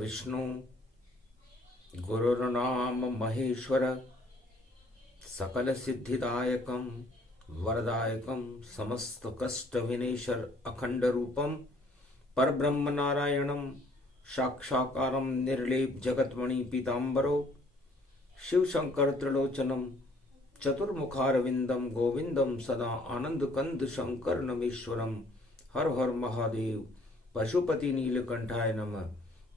गुरुर्विष्णु गुरुर्नाम महेश्वर सकल सिद्धिदायकं वरदायकं समस्त कष्ट विनेशर अखंड रूपम परब्रह्म नारायणं साक्षाकारं निर्लेप जगतमणि पीतांबरो शिव शंकर त्रिलोचनम चतुर्मुखारविंदम गोविंदम सदा आनंद कंद शंकर नमेश्वरम हर हर महादेव पशुपति नीलकंठाय नमः।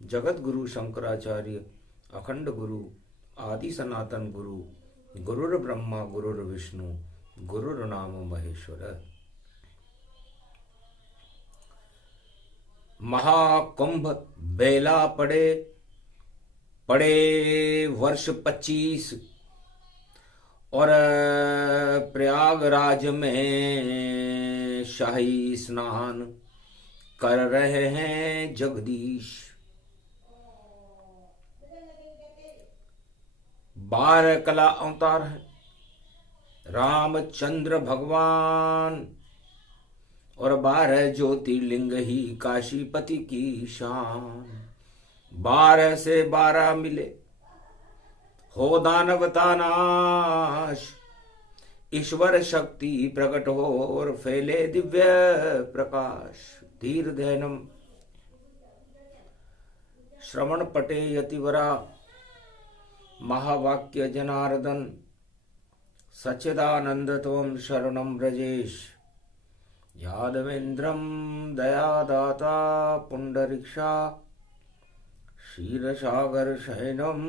जगत गुरु शंकराचार्य अखंड गुरु आदि सनातन गुरु गुरुर ब्रह्मा गुरुर्विष्णु गुरुर्नाम महेश्वर। महाकुंभ बेला पड़े वर्ष 25 और प्रयागराज में शाही स्नान कर रहे हैं जगदीश। 12 कला अवतार है रामचंद्र भगवान और 12 ज्योतिर्लिंग ही काशीपति की शान। 12 से 12 मिले हो दानवता नाश, ईश्वर शक्ति प्रकट हो और फैले दिव्य प्रकाश। धीर ध्यानम श्रवण पटे यतिवरा महावाक्य जनार्दन सच्चिदानंद त्वं शरणं व्रजेश। यादवेन्द्रं दयादाता पुंडरीक्षा क्षीरसागर शयनम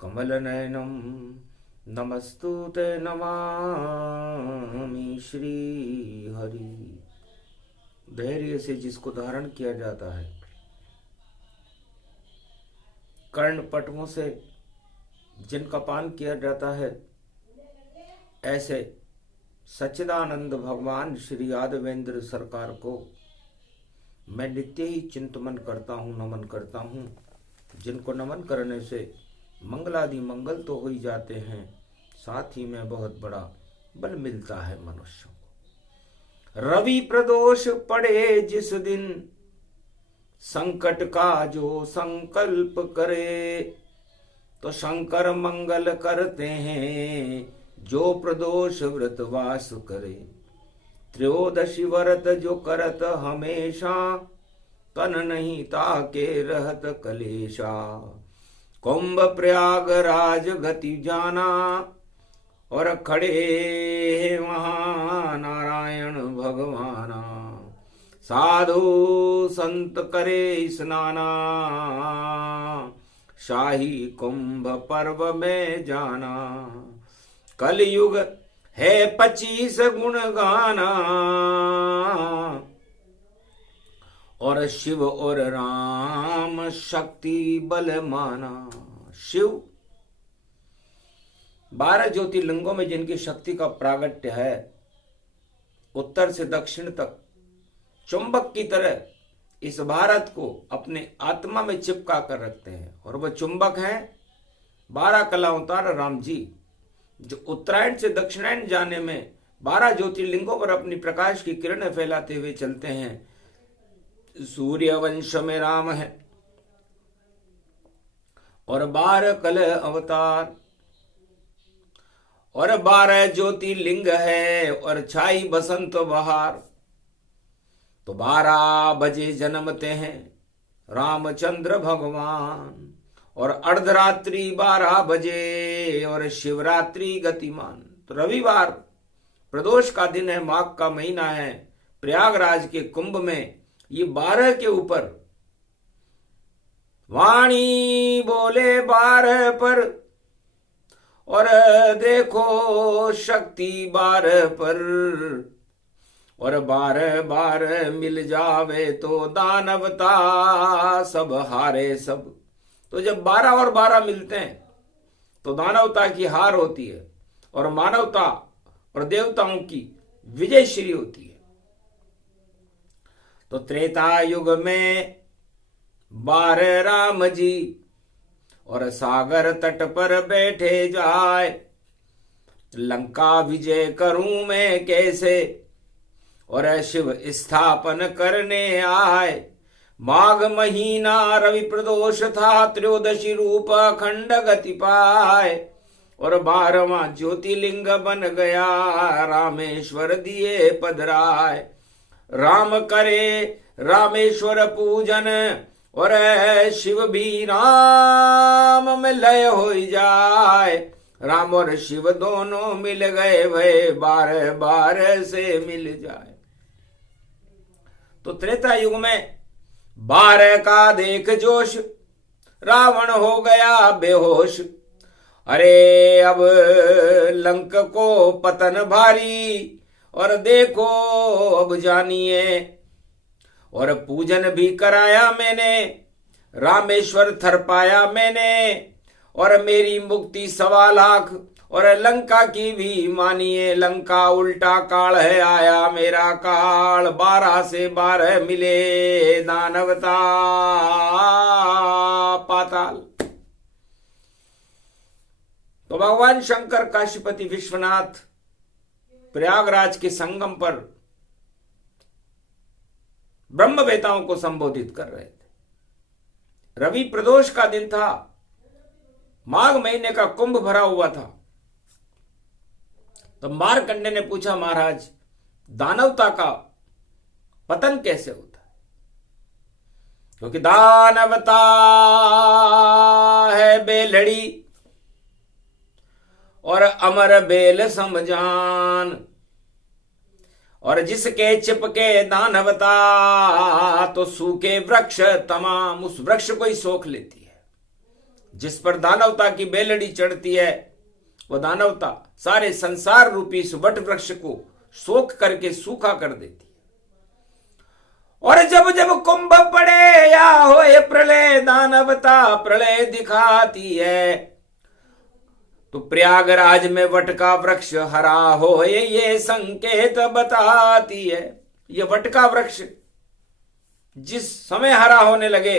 कमलनयनम नमस्तुते नमामि श्री हरि। धैर्य से जिसको धारण किया जाता है, कर्ण पटवों से जिनका पान किया जाता है, ऐसे सच्चिदानंद भगवान श्री यादवेंद्र सरकार को मैं नित्य ही चिंतन करता हूँ, नमन करता हूँ। जिनको नमन करने से मंगलादि मंगल तो हो ही जाते हैं, साथ ही में बहुत बड़ा बल मिलता है मनुष्य को। रवि प्रदोष पड़े जिस दिन संकट का जो संकल्प करे, तो शंकर मंगल करते हैं जो प्रदोष व्रत वास करे। त्रयोदशी व्रत जो करत हमेशा, तन नहीं ताके रहत कलेशा। कुंभ प्रयागराज गति जाना और खड़े वहां नारायण भगवाना। साधु संत करे स्नाना, शाही कुंभ पर्व में जाना। कलयुग है 25 गुण गाना, और शिव और राम शक्ति बल माना। शिव 12 ज्योतिर्लिंगों में जिनकी शक्ति का प्रागट्य है, उत्तर से दक्षिण तक चुंबक की तरह इस भारत को अपने आत्मा में चिपका कर रखते हैं। और वह चुंबक हैं 12 कला अवतार राम जी, जो उत्तरायण से दक्षिणायन जाने में 12 ज्योतिर्लिंगों पर अपनी प्रकाश की किरणें फैलाते हुए चलते हैं। सूर्य वंश में राम है और 12 कल अवतार और 12 ज्योतिर्लिंग है और छाई बसंत बहार। तो 12 बजे जन्मते हैं रामचंद्र भगवान और अर्धरात्रि 12 बजे और शिवरात्रि गतिमान। तो रविवार प्रदोष का दिन है, माघ का महीना है। प्रयागराज के कुंभ में ये 12 के ऊपर वाणी बोले 12 पर और देखो शक्ति 12 पर। और 12 मिल जावे तो दानवता सब हारे सब। तो जब 12 और 12 मिलते हैं तो दानवता की हार होती है और मानवता और देवताओं की विजय श्री होती है। तो त्रेता युग में 12 राम जी और सागर तट पर बैठे जाए। लंका विजय करूं मैं कैसे और शिव स्थापन करने आए। माघ महीना रवि प्रदोष था, त्रयोदशी रूप अखंड गति पाए, और 12वां ज्योतिर्लिंग बन गया, रामेश्वर दिए पधराए। राम करे रामेश्वर पूजन, और शिव भी राम में लय हो जाए। राम और शिव दोनों मिल गए, भय बार बार से मिल जाए। तो त्रेता युग में 12 का देख जोश, रावण हो गया बेहोश। अरे अब लंक को पतन भारी, और देखो अब जानिए। और पूजन भी कराया मैंने, रामेश्वर थर पाया मैंने, और मेरी मुक्ति 1.25 लाख, और लंका की भी मानिए। लंका उल्टा काल है, आया मेरा काल, 12 से 12 मिले दानवता पाताल। तो भगवान शंकर काशीपति विश्वनाथ प्रयागराज के संगम पर ब्रह्मवेताओं को संबोधित कर रहे थे। रवि प्रदोष का दिन था, माघ महीने का कुंभ भरा हुआ था। तो मार्कंडे ने पूछा, महाराज दानवता का पतन कैसे होता है? क्योंकि दानवता है बेलड़ी, और अमर बेल समझान, और जिसके चिपके दानवता, तो सूखे वृक्ष तमाम उस वृक्ष को ही सोख लेती है। जिस पर दानवता की बेलड़ी चढ़ती है, वो दानवता सारे संसार रूपी इस वट वृक्ष को सोख करके सूखा कर देती है। और जब जब कुंभ पड़े या होए प्रलय, दानवता प्रलय दिखाती है। तो प्रयागराज में वट का वृक्ष हरा हो, ये संकेत बताती है। ये वट का वृक्ष जिस समय हरा होने लगे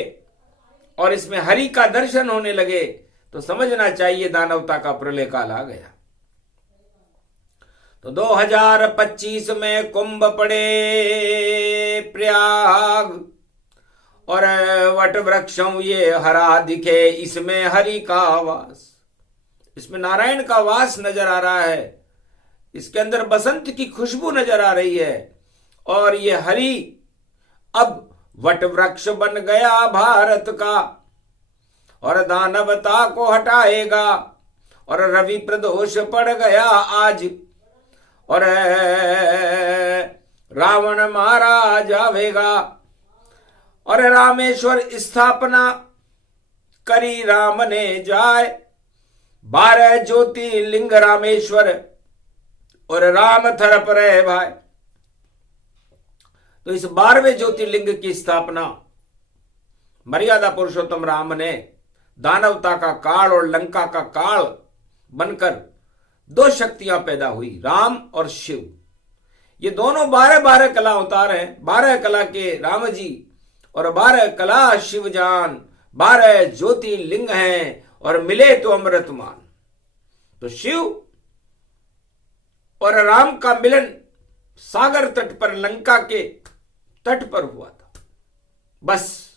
और इसमें हरि का दर्शन होने लगे, तो समझना चाहिए दानवता का प्रलय काल आ गया। तो 2025 में कुंभ पड़े प्रयाग, और वट वृक्षों ये हरा दिखे, इसमें हरि का वास, इसमें नारायण का वास नजर आ रहा है, इसके अंदर बसंत की खुशबू नजर आ रही है। और ये हरि अब वट वृक्ष बन गया भारत का, और दानवता को हटाएगा, और रवि प्रदोष पड़ गया आज, और रावण मारा जावेगा। और रामेश्वर स्थापना करी राम ने जाए, 12 ज्योतिर्लिंग रामेश्वर, और राम थर परे भाई। तो इस 12वें ज्योतिर्लिंग की स्थापना मर्यादा पुरुषोत्तम राम ने दानवता का काल और लंका का काल बनकर 2 शक्तियां पैदा हुई, राम और शिव। ये दोनों 12 कला अवतार हैं, 12 कला के राम जी और 12 कला शिवजान, 12 ज्योतिर्लिंग हैं, और मिले तो अमृतमान। तो शिव और राम का मिलन सागर तट पर, लंका के तट पर हुआ था। बस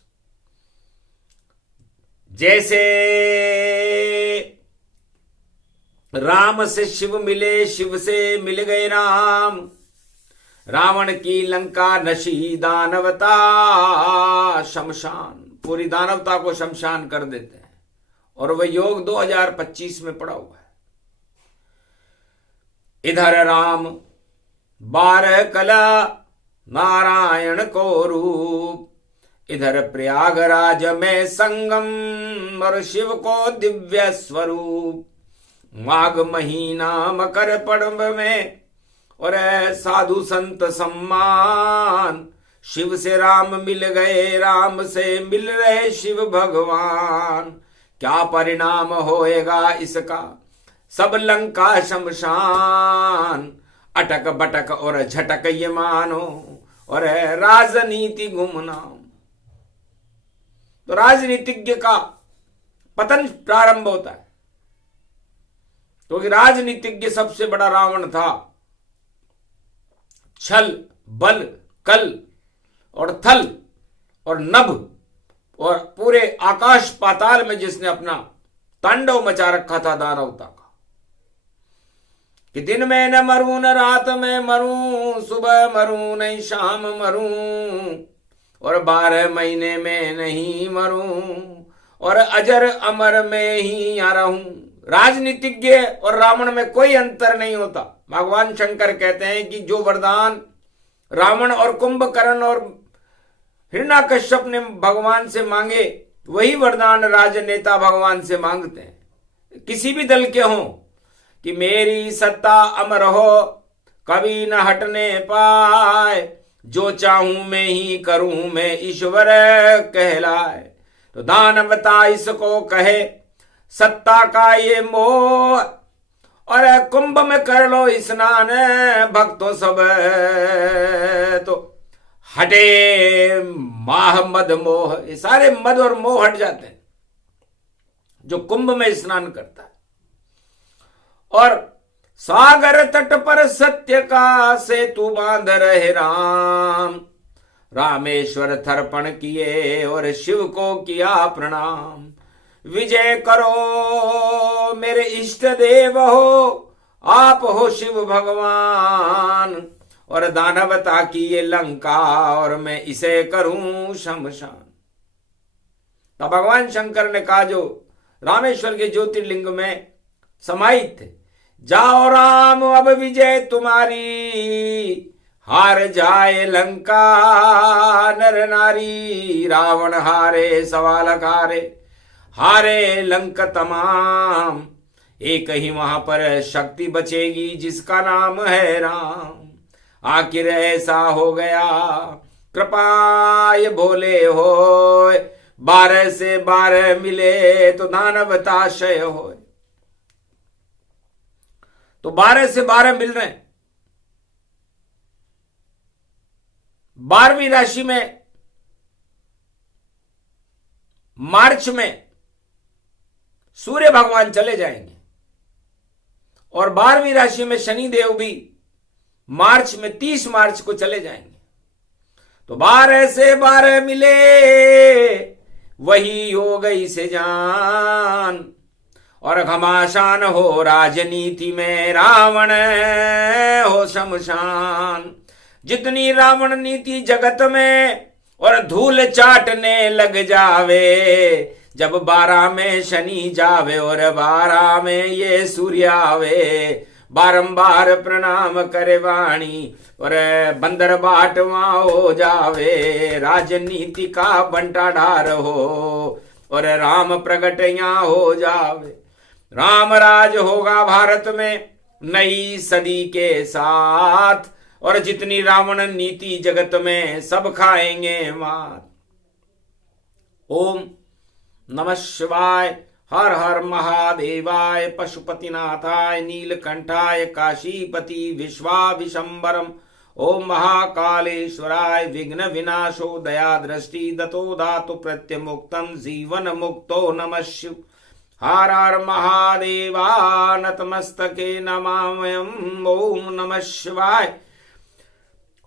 जैसे राम से शिव मिले, शिव से मिल गए राम, रावण की लंका नशी, दानवता शमशान, पूरी दानवता को शमशान कर देते हैं। और वह योग 2025 में पड़ा हुआ है। इधर राम 12 कला, नारायण को रूप, इधर प्रयागराज में संगम, और शिव को दिव्य स्वरूप। माघ महीना मकर पर्व में, और साधु संत सम्मान, शिव से राम मिल गए, राम से मिल रहे शिव भगवान। क्या परिणाम होएगा इसका, सब लंका शमशान, अटक बटक और झटक ये मानो, और राजनीति गुमनाम। तो राजनीतिज्ञ का पतन प्रारंभ होता है, क्योंकि राजनीतिज्ञ सबसे बड़ा रावण था। छल, बल, कल और थल और नभ और पूरे आकाश पाताल में जिसने अपना तांडव मचा रखा था दानवता का, कि दिन में न मरूं न रात में मरूं, सुबह मरूं नहीं शाम मरूं, और 12 महीने में नहीं मरूं, और अजर अमर में ही यहाँ रहूं। राजनीतिज्ञ और रावण में कोई अंतर नहीं होता। भगवान शंकर कहते हैं कि जो वरदान रावण और कुंभकर्ण और हिरण्याकश्यप ने भगवान से मांगे, वही वरदान राजनेता भगवान से मांगते हैं, किसी भी दल के हों, कि मेरी सत्ता अमर हो, कभी न हटने पाए, जो चाहूं मैं ही करूं, मैं ईश्वर कहलाए। तो दानवता इसको कहे सत्ता का ये मोह, और कुंभ में कर लो स्नान, भक्तों सब तो हटे माह मद मोह। ये सारे मद और मोह हट जाते हैं जो कुंभ में स्नान करता है। और सागर तट पर सत्य का सेतु बांध रहे राम, रामेश्वर तर्पण किए और शिव को किया प्रणाम। विजय करो मेरे इष्ट देव हो, आप हो शिव भगवान, और दानवता की ये लंका, और मैं इसे करूं शमशान। तो भगवान शंकर ने कहा जो रामेश्वर के ज्योतिर्लिंग में समाहित थे, जाओ राम अब विजय तुम्हारी, हार जाए लंका नर नारी। रावण हारे सवालक हारे, हारे लंक तमाम, एक ही वहां पर शक्ति बचेगी जिसका नाम है राम। आखिर ऐसा हो गया कृपाय भोले हो, 12 से 12 मिले तो दानवता क्षय हो। तो 12 से 12 मिल रहे हैं। 12वीं राशि में मार्च में सूर्य भगवान चले जाएंगे, और 12वीं राशि में शनि देव भी मार्च में 30 मार्च को चले जाएंगे। तो 12 से 12 मिले वही हो गई से जान, और घमासान हो राजनीति में रावण हो शमशान। जितनी रावण नीति जगत में और धूल चाटने लग जावे, जब 12 में शनि जावे और 12 में ये सूर्य आवे। बारंबार प्रणाम करे वाणी और बंदर बाटवा हो जावे। राजनीति का बंटा ढार हो और राम प्रगट यहाँ हो जावे। राम राज होगा भारत में नई सदी के साथ, और जितनी रावण नीति जगत में सब खाएंगे मात। ओम नमः शिवाय। हर हर महादेवाय, पशुपतिनाथाय, नीलकंठाय, काशीपति विश्वाविशंबरम। ओम महाकालेश्वराय, विघ्न विनाशो दया दृष्टि दतो धातु प्रत्यमुक्तम जीवन मुक्तो नमः शिव। हर हर महादेवा नतमस्तके नमाम्यहम्। ओम नमः शिवाय।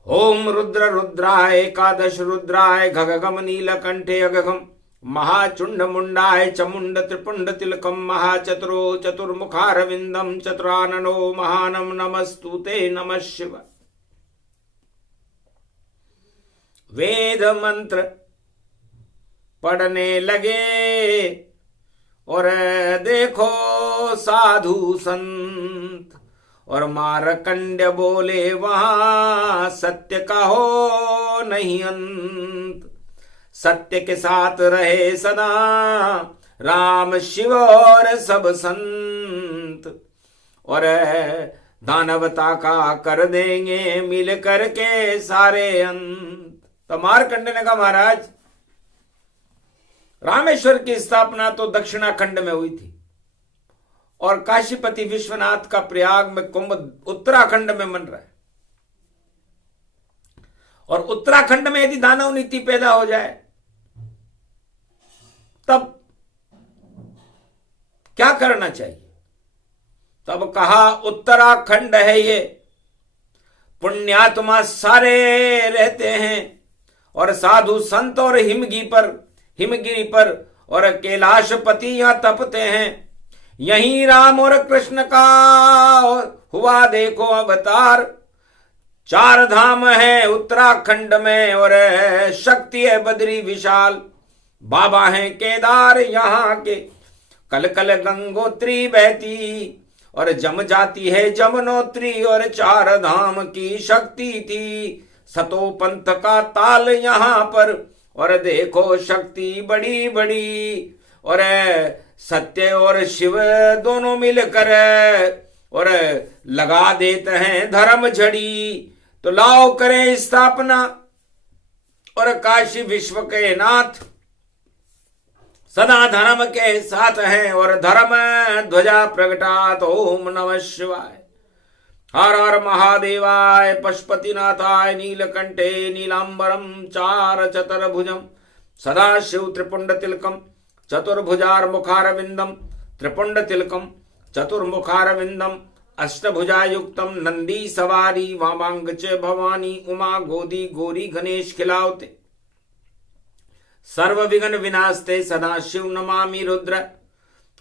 ओम रुद्र रुद्राय, एकादश रुद्राय, घगगम नीलकंठे अगगम, महाचुंड मुंडाय चमुंड त्रिपुंड तिलकम, महाचतुरो चतुर्मुखारविंदम, चतुराननो महानम नमस्तुते नमः शिवाय। वेद मंत्र पढ़ने लगे और देखो साधु संत, और मारकंड्य बोले वहां सत्य का हो नहीं अंत। सत्य के साथ रहे सदा राम शिव और सब संत, और दानवता का कर देंगे मिल करके सारे अंत। तो मारकंड ने कहा महाराज, रामेश्वर की स्थापना तो दक्षिणाखंड में हुई थी, और काशीपति विश्वनाथ का प्रयाग में कुंभ उत्तराखंड में बन रहा है, और उत्तराखंड में यदि दानव नीति पैदा हो जाए तब क्या करना चाहिए? तब कहा उत्तराखंड है ये, पुण्यात्मा सारे रहते हैं, और साधु संत और हिमगिरी पर और कैलाशपति यहाँ तपते हैं। यहीं राम और कृष्ण का हुआ देखो अवतार। 4 धाम है उत्तराखंड में और शक्ति है बद्री विशाल। बाबा हैं केदार यहाँ के, कल कल गंगोत्री बहती और जम जाती है जमुनोत्री। और 4 धाम की शक्ति थी सतो पंथ का ताल यहाँ पर। और देखो शक्ति बड़ी बड़ी और सत्य और शिव दोनों मिलकर और लगा देते हैं धर्म झड़ी। तो लाओ करें स्थापना और काशी विश्व के नाथ सदा धर्म के साथ हैं और धर्म ध्वजा प्रगटात। ओम नमः शिवाय। हर हर महादेवाय पशुपतिनाथाय नीलकंठे नीलांबरम चार चतुर्भुजम सदा शिव त्रिपुंड तिलकम चतुर्भुजार मुखारविंदम त्रिपुंड तिलकम चतुर्मुखारविंदम अष्टभुजायुक्तम नंदी सवारी वामांग च भवानी उमा गोदी गौरी गणेश खिलावते। सर्व विघ्न विनाशते सदा शिव नमामि रुद्र।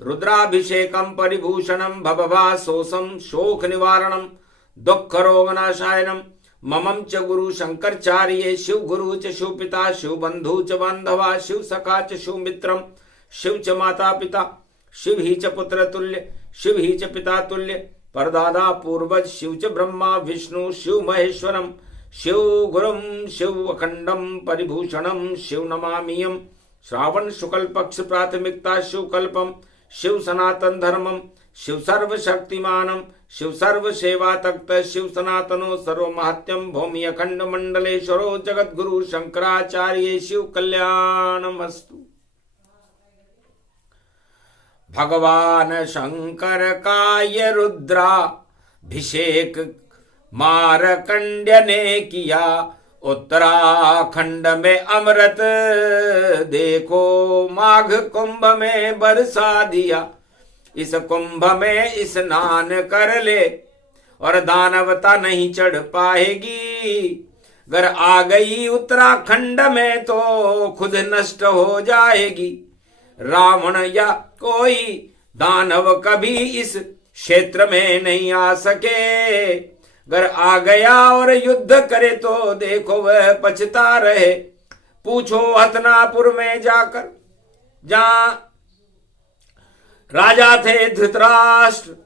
रुद्राभिषेकम परिभूषणम भवभासोसम शोक निवारणम दुख रोगनाशायनम ममं च गुरु शंकरचार्य। शिव गुरु च शिव पिता शिव बंधु च बांधवा शिव सखा च शिव मित्रम शिव च माता पिता शिव ही च पुत्र तुल्य शिव ही च पिता तुल्य। परदादा पूर्वज शिव च ब्रह्मा विष्णु शिव महेश्वरम शिव गुरुम शिव अखंडम परिभूषणम शिव नमामियम। श्रावण शुक्ल पक्ष प्राथमिकता शिव कल्पम शिव सनातन धर्मम शिव सर्व शक्तिमानम शिव सर्व सेवा तक्त शिव सनातनो सर्व महत्यम भूमि अखंड मंडलेश्वरो जगत गुरु शंकराचार्य शिव कल्याणमस्तु। भगवान शंकर का ये रुद्राभिषेक मारकंड्य ने किया। उत्तराखंड में अमृत देखो माघ कुंभ में बरसा दिया। इस कुंभ में स्नान कर ले और दानवता नहीं चढ़ पाएगी। अगर आ गई उत्तराखंड में तो खुद नष्ट हो जाएगी। रावण या कोई दानव कभी इस क्षेत्र में नहीं आ सके। अगर आ गया और युद्ध करे तो देखो वह पछता रहे। पूछो हतनापुर में जाकर जहां राजा थे धृतराष्ट्र।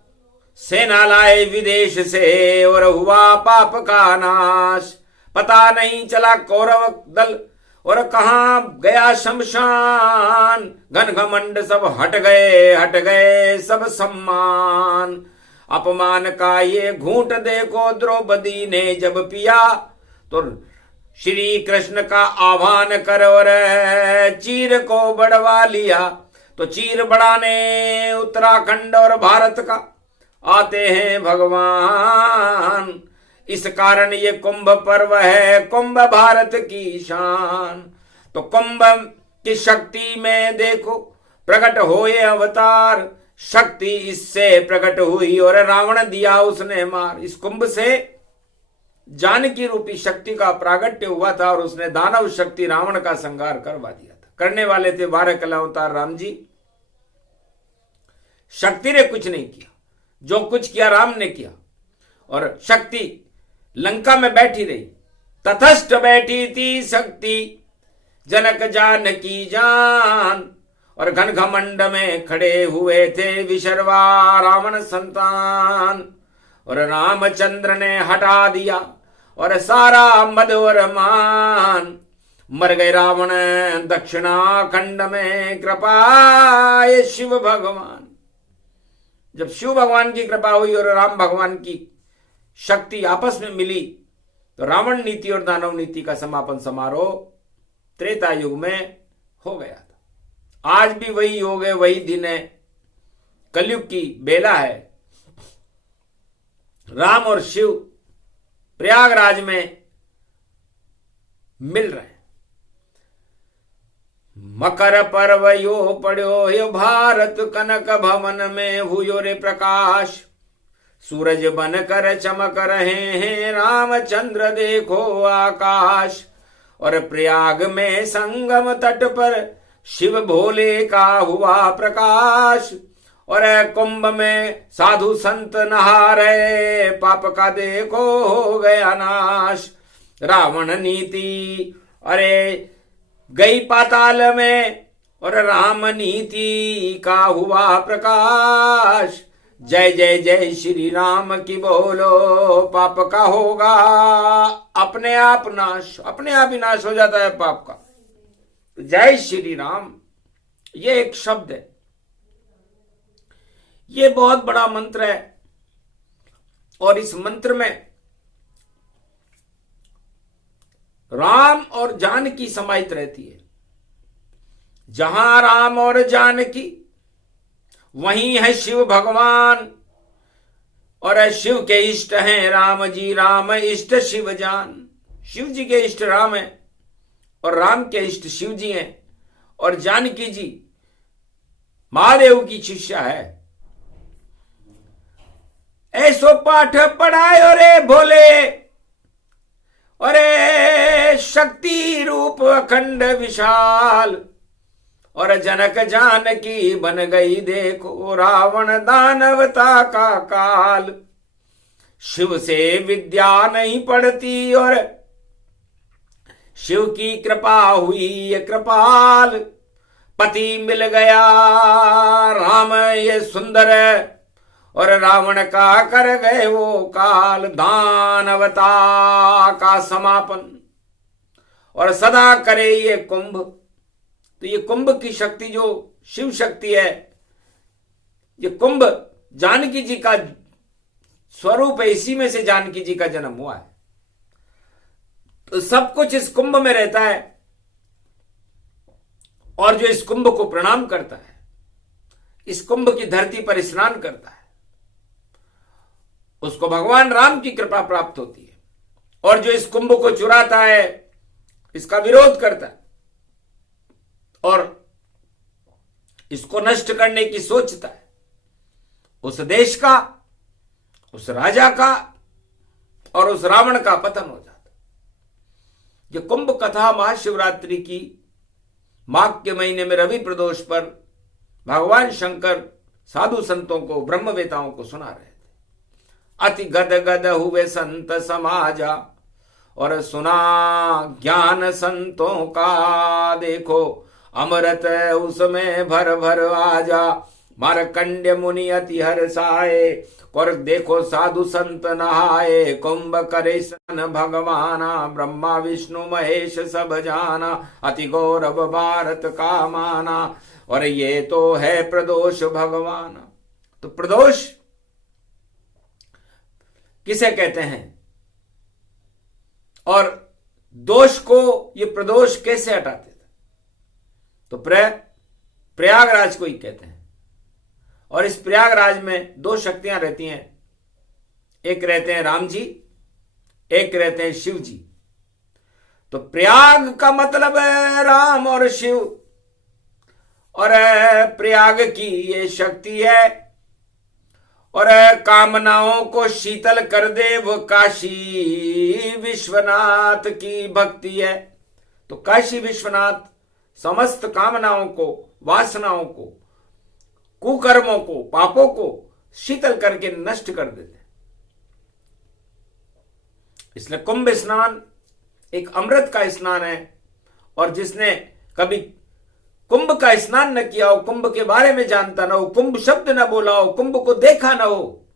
सेना लाए विदेश से और हुआ पाप का नाश। पता नहीं चला कौरव दल और कहां गया शमशान। घन घमंड सब हट गए सब सम्मान। अपमान का ये घूंट देखो द्रौपदी ने जब पिया तो श्री कृष्ण का आह्वान कर और चीर को बढ़वा लिया। तो चीर बढ़ाने उत्तराखंड और भारत का आते हैं भगवान। इस कारण ये कुंभ पर्व है कुंभ भारत की शान। तो कुंभ की शक्ति में देखो प्रकट होए अवतार। शक्ति इससे प्रकट हुई और रावण दिया उसने मार। इस कुंभ से जानकी रूपी शक्ति का प्रागट्य हुआ था और उसने दानव शक्ति रावण का संहार करवा दिया था। करने वाले थे 12 कला अवतार राम जी। शक्ति ने कुछ नहीं किया, जो कुछ किया राम ने किया। और शक्ति लंका में बैठी रही। तथस्थ बैठी थी शक्ति जनक जानकी जान। और घन घमंड में खड़े हुए थे विशर्वा रावण संतान। और रामचंद्र ने हटा दिया और सारा मद और मान। मर गए रावण दक्षिणाखंड में कृपाए शिव भगवान। जब शिव भगवान की कृपा हुई और राम भगवान की शक्ति आपस में मिली तो रावण नीति और दानव नीति का समापन समारोह त्रेता युग में हो गया था। आज भी वही योग है, वही दिन है, कलयुग की बेला है। राम और शिव प्रयागराज में मिल रहे हैं। मकर पर्व यो पड़ो यो भारत कनक भवन में हुयो रे प्रकाश। सूरज बनकर चमक रहे हैं रामचंद्र देखो आकाश। और प्रयाग में संगम तट पर शिव भोले का हुआ प्रकाश। और कुंभ में साधु संत नहा रहे, पाप का देखो हो गया नाश। रावण नीति अरे गई पाताल में, और राम नीति का हुआ प्रकाश। जय जय जय श्री राम की बोलो, पाप का होगा अपने आप नाश, अपने आप ही नाश हो जाता है पाप का। जय श्री राम ये एक शब्द है, ये बहुत बड़ा मंत्र है। और इस मंत्र में राम और जानकी समाहित रहती है। जहां राम और जानकी वहीं है शिव भगवान। और शिव के इष्ट हैं राम जी, राम इष्ट शिव जान। शिव जी के इष्ट राम है और राम के इष्ट शिव जी हैं। और जानकी जी महादेव की शिष्या है। ऐसो पाठ पढ़ायो रे भोले, अरे शक्ति रूप अखंड विशाल। और जनक जानकी बन गई देखो, रावण दानवता का काल। शिव से विद्या नहीं पढ़ती और शिव की कृपा हुई ये कृपाल। पति मिल गया राम ये सुंदर, और रावण का कर गए वो काल। दानवता का समापन और सदा करे ये कुंभ। तो ये कुंभ की शक्ति जो शिव शक्ति है, ये कुंभ जानकी जी का स्वरूप है। इसी में से जानकी जी का जन्म हुआ है। तो सब कुछ इस कुंभ में रहता है। और जो इस कुंभ को प्रणाम करता है, इस कुंभ की धरती पर स्नान करता है, उसको भगवान राम की कृपा प्राप्त होती है। और जो इस कुंभ को चुराता है, इसका विरोध करता है और इसको नष्ट करने की सोचता है, उस देश का, उस राजा का और उस रावण का पतन हो जाता है। ये कुंभ कथा महाशिवरात्रि की माघ के महीने में रवि प्रदोष पर भगवान शंकर साधु संतों को, ब्रह्मवेताओं को सुना रहे थे। अति गद गद हुए संत समाजा, और सुना ज्ञान संतों का। देखो अमृत उसमें भर भर आजा। मारकंड्य मुनि अति हर्षाए, और देखो साधु संत नहाए। कुंभ करे सन भगवाना, ब्रह्मा विष्णु महेश सब जाना। अति गौरव भारत का माना, और ये तो है प्रदोष भगवान। तो प्रदोष किसे कहते हैं और दोष को ये प्रदोष कैसे हटाते थे? तो प्रयागराज को ही कहते हैं। और इस प्रयागराज में दो शक्तियां रहती हैं, एक रहते हैं राम जी, एक रहते हैं शिव जी। तो प्रयाग का मतलब है राम और शिव, और प्रयाग की ये शक्ति है। और कामनाओं को शीतल कर दे वो काशी विश्वनाथ की भक्ति है। तो काशी विश्वनाथ समस्त कामनाओं को, वासनाओं को, कुकर्मों को, पापों को शीतल करके नष्ट कर देते। इसलिए कुंभ स्नान एक अमृत का स्नान है। और जिसने कभी कुंभ का स्नान न किया हो, कुंभ के बारे में जानता न हो, कुंभ शब्द न बोला हो, कुंभ को देखा न हो,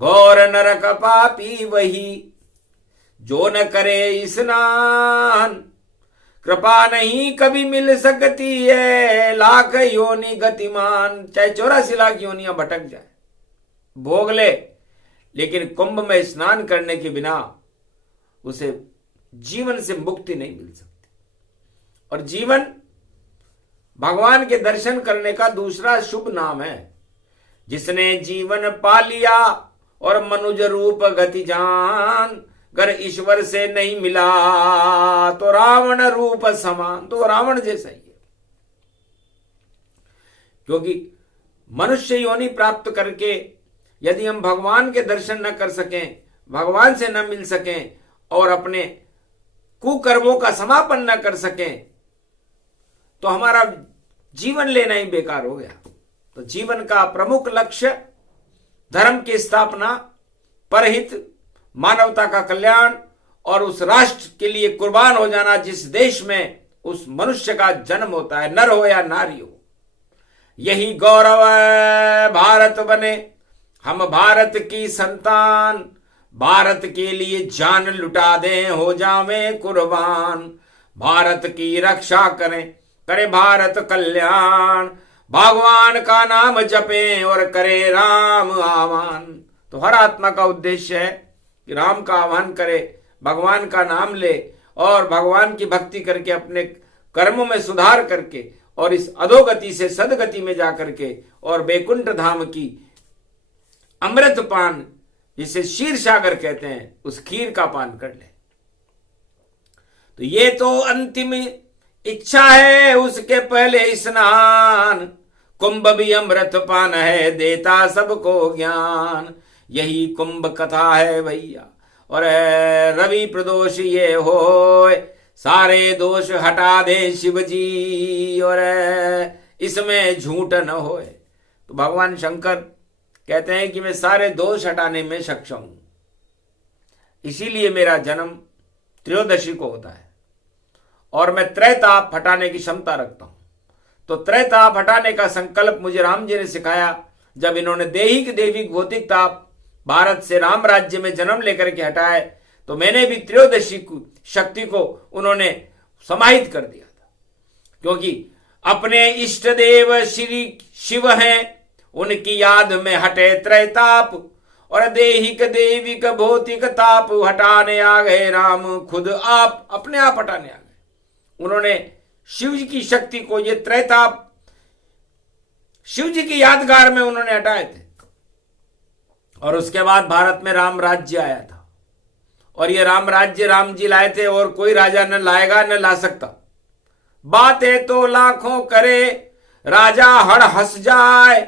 घोर नरक पापी वही जो न करे स्नान। कृपा नहीं कभी मिल सकती है, लाख योनि गतिमान। चाहे 84 लाख योनियां भटक जाए, भोग ले, लेकिन कुंभ में स्नान करने के बिना उसे जीवन से मुक्ति नहीं मिल सकती। और जीवन भगवान के दर्शन करने का दूसरा शुभ नाम है। जिसने जीवन पा लिया और मनुज रूप गति जान, अगर ईश्वर से नहीं मिला तो रावण रूप समान। तो रावण जैसा ही है, क्योंकि मनुष्य योनि प्राप्त करके यदि हम भगवान के दर्शन न कर सकें, भगवान से न मिल सकें और अपने कुकर्मों का समापन न कर सकें तो हमारा जीवन लेना ही बेकार हो गया। तो जीवन का प्रमुख लक्ष्य धर्म की स्थापना, परहित, मानवता का कल्याण और उस राष्ट्र के लिए कुर्बान हो जाना जिस देश में उस मनुष्य का जन्म होता है, नर हो या नारी हो। यही गौरव है भारत बने हम भारत की संतान, भारत के लिए जान लुटा दें हो जावें कुर्बान, भारत की रक्षा करें करे भारत कल्याण, भगवान का नाम जपें और करे राम आह्वान। तो हर आत्मा का उद्देश्य है कि राम का आह्वान करे, भगवान का नाम ले और भगवान की भक्ति करके अपने कर्मों में सुधार करके और इस अधोगति से सदगति में जाकर के और बैकुंठ धाम की अमृत पान, जिसे क्षीर सागर कहते हैं, उस खीर का पान कर ले। तो ये तो अंतिम इच्छा है, उसके पहले स्नान, कुंभ भी अमृत पान है देता सबको ज्ञान। यही कुंभ कथा है भैया, और रवि प्रदोष ये हो, सारे दोष हटा दे शिव जी और इसमें झूठ न होए। तो भगवान शंकर कहते हैं कि मैं सारे दोष हटाने में सक्षम हूं, इसीलिए मेरा जन्म त्रयोदशी को होता है और मैं त्रैताप हटाने की क्षमता रखता हूं। तो त्रैताप हटाने का संकल्प मुझे राम जी ने सिखाया जब इन्होंने देहिक देविक भौतिक ताप भारत से राम राज्य में जन्म लेकर के हटाए, तो मैंने भी त्रयोदशी शक्ति को उन्होंने समाहित कर दिया था। क्योंकि अपने इष्ट देव श्री शिव हैं, उनकी याद में हटे त्रैताप और देहिक देविक भौतिक ताप हटाने आ गए राम, खुद आप अपने आप हटाने आ गए। उन्होंने शिव जी की शक्ति को, ये त्रैताप शिव जी की यादगार में उन्होंने हटाए थे। और उसके बाद भारत में राम राज्य आया था और ये राम राज्य राम जी लाए थे और कोई राजा न लाएगा न ला सकता। बातें तो लाखों करे राजा हड़ हंस जाए,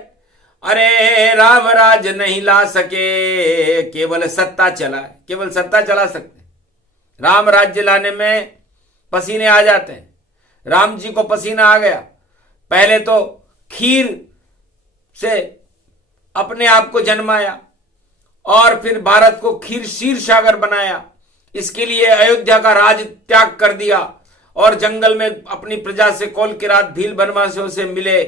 अरे राम राज नहीं ला सके केवल सत्ता चलाए, केवल सत्ता चला सकते। राम राज्य लाने में पसीने आ जाते हैं। राम जी को पसीना आ गया, पहले तो खीर से अपने आप को जन्माया और फिर भारत को क्षीर सागर बनाया। इसके लिए अयोध्या का राज त्याग कर दिया और जंगल में अपनी प्रजा से कौल की रात भील बनवासियों से मिले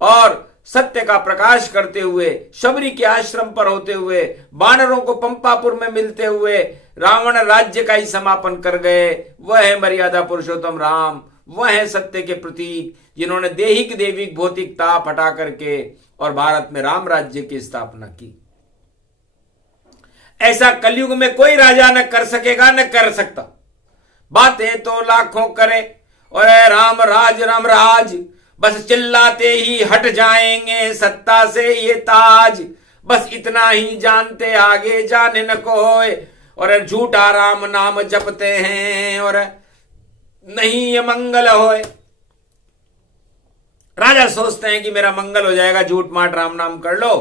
और सत्य का प्रकाश करते हुए, शबरी के आश्रम पर होते हुए, वानरों को पंपापुर में मिलते हुए रावण राज्य का ही समापन कर गए। वह है मर्यादा पुरुषोत्तम राम, वह है सत्य के प्रतीक, जिन्होंने देहिक देविक भौतिक ताप हटा करके और भारत में राम राज्य की स्थापना की। ऐसा कलयुग में कोई राजा न कर सकेगा न कर सकता। बातें तो लाखों करे और राम राज, बस चिल्लाते ही हट जाएंगे सत्ता से ये ताज। बस इतना ही जानते आगे जाने न कोई, और झूठा राम नाम जपते हैं और नहीं ये मंगल होए। राजा सोचते हैं कि मेरा मंगल हो जाएगा, झूठ माट राम नाम कर लो,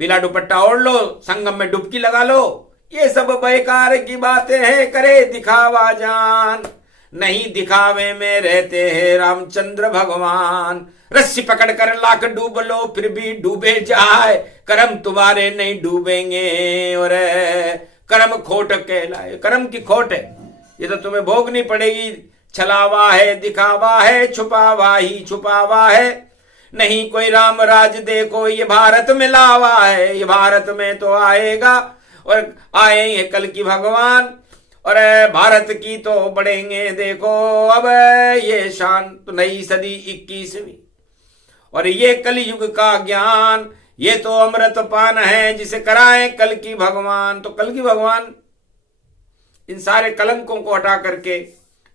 पीला दुपट्टा ओढ़ लो, संगम में डुबकी लगा लो। ये सब बेकार की बातें हैं, करे दिखावा जान, नहीं दिखावे में रहते हैं रामचंद्र भगवान। रस्सी पकड़ कर लाख डूब लो फिर भी डूबे जाए, कर्म तुम्हारे नहीं डूबेंगे और कर्म खोट कहलाए। कर्म की खोट है, ये तो तुम्हें भोगनी पड़ेगी। छलावा है, दिखावा है, छुपावा ही छुपावा है। नहीं कोई राम राज देखो ये भारत में लावा है, ये भारत में तो आएगा और आएंगे कल की भगवान और भारत की तो बढ़ेंगे देखो अब ये शान। तो नई सदी 21वीं और ये कलयुग का ज्ञान, ये तो अमृत पान है जिसे कराए कल की भगवान। तो कल की भगवान इन सारे कलंकों को हटा करके,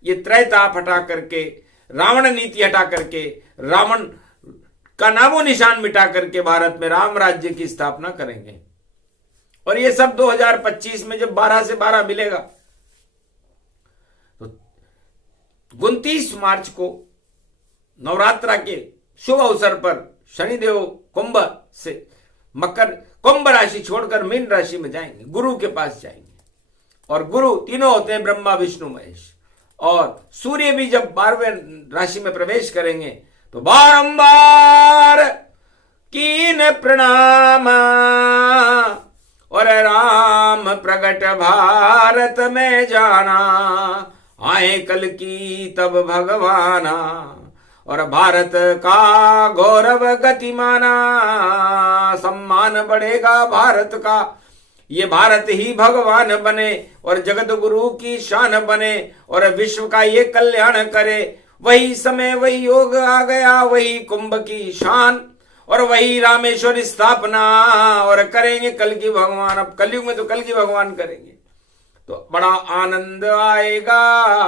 ये त्रैताप हटा करके, रावण नीति हटा करके, रावण का नामो निशान मिटा करके भारत में राम राज्य की स्थापना करेंगे। और ये सब 2025 में जब 12 से 12 मिलेगा तो 29 मार्च को नवरात्रा के शुभ अवसर पर शनिदेव कुंभ से मकर, कुंभ राशि छोड़कर मीन राशि में जाएंगे, गुरु के पास जाएंगे। और गुरु तीनों होते हैं, ब्रह्मा विष्णु महेश। और सूर्य भी जब 12वें राशि में प्रवेश करेंगे तो बारंबार कीन प्रणाम और राम प्रगट भारत में जाना, आए कल की तब भगवाना और भारत का गौरव गतिमाना, सम्मान बढ़ेगा भारत का, ये भारत ही भगवान बने और जगत गुरु की शान बने और विश्व का ये कल्याण करे। वही समय वही योग आ गया, वही कुंभ की शान और वही रामेश्वर स्थापना और करेंगे कल की भगवान। अब कलयुग में तो कल की भगवान करेंगे तो बड़ा आनंद आएगा,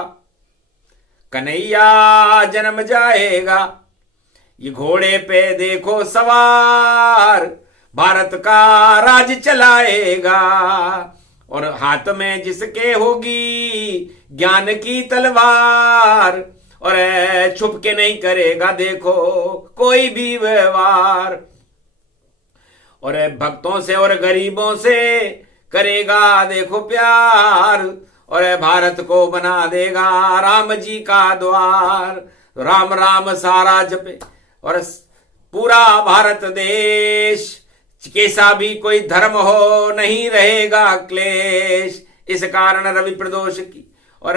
कन्हैया जन्म जाएगा। ये घोड़े पे देखो सवार, भारत का राज चलाएगा और हाथ में जिसके होगी ज्ञान की तलवार और छुप के नहीं करेगा देखो कोई भी व्यवहार और भक्तों से और गरीबों से करेगा देखो प्यार और भारत को बना देगा राम जी का द्वार। राम राम सारा जपे और पूरा भारत देश, कैसा भी कोई धर्म हो नहीं रहेगा क्लेश। इस कारण रवि प्रदोष की और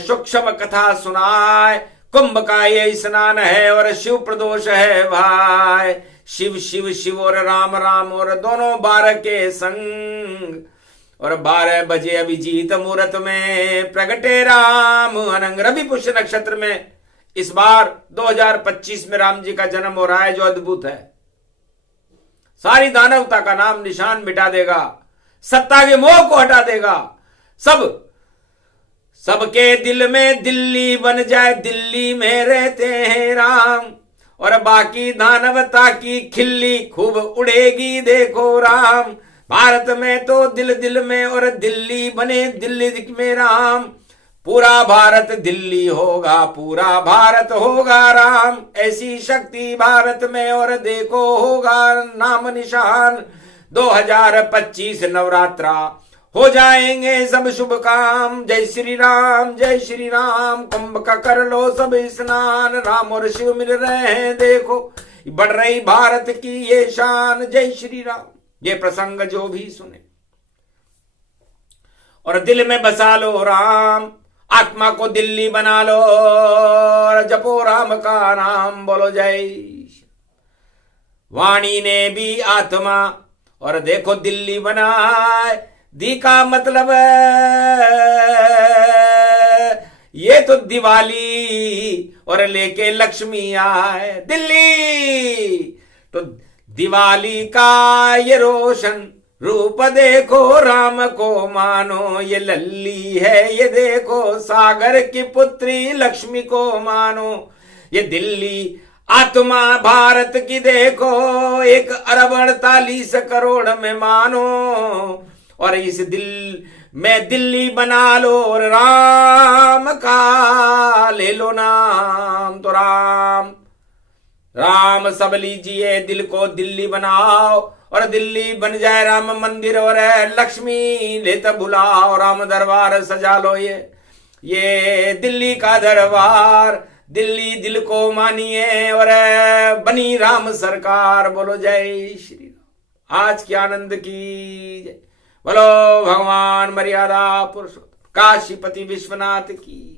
सूक्ष्म कथा सुनाए, कुंभ का ये स्नान है और शिव प्रदोष है भाई। शिव शिव शिव और राम राम और दोनों 12 के संग और 12 बजे अभिजीत मुहूर्त में प्रगटे राम अनंग। रवि पुष्य नक्षत्र में इस बार 2025 में राम जी का जन्म हो रहा है, जो अद्भुत है। सारी दानवता का नाम निशान मिटा देगा, सत्ता के मोह को हटा देगा। सबके दिल में दिल्ली बन जाए, दिल्ली में रहते हैं राम और बाकी दानवता की खिल्ली खूब उड़ेगी देखो राम। भारत में तो दिल दिल में और दिल्ली बने दिल्ली में राम। पूरा भारत दिल्ली होगा, पूरा भारत होगा राम। ऐसी शक्ति भारत में और देखो होगा नाम निशान। 2025 नवरात्रा हो जाएंगे सब शुभ काम। जय श्री राम जय श्री राम। कुंभ का कर लो सब स्नान, राम और शिव मिल रहे हैं देखो, बढ़ रही भारत की ये शान। जय श्री राम। ये प्रसंग जो भी सुने और दिल में बसा लो राम, आत्मा को दिल्ली बना लो और जपो राम का नाम, बोलो जय। वाणी ने भी आत्मा और देखो दिल्ली बनाए, दी का मतलब ये तो दिवाली और लेके लक्ष्मी आए दिल्ली। तो दिवाली का ये रोशन रूप देखो, राम को मानो ये लल्ली है, ये देखो सागर की पुत्री लक्ष्मी को मानो। ये दिल्ली आत्मा भारत की देखो, 1 अरब 48 करोड़ में मानो और इस दिल में दिल्ली बना लो और राम का ले लो नाम। तो राम राम सब लीजिए, दिल को दिल्ली बनाओ और दिल्ली बन जाए राम मंदिर और लक्ष्मी ले तब बुलाओ, राम दरबार सजा लो। ये दिल्ली का दरबार, दिल्ली दिल को मानिए और बनी राम सरकार। बोलो जय श्री राम। आज की आनंद की जय। बोलो भगवान मर्यादा पुरुषोत्तम काशीपति विश्वनाथ की।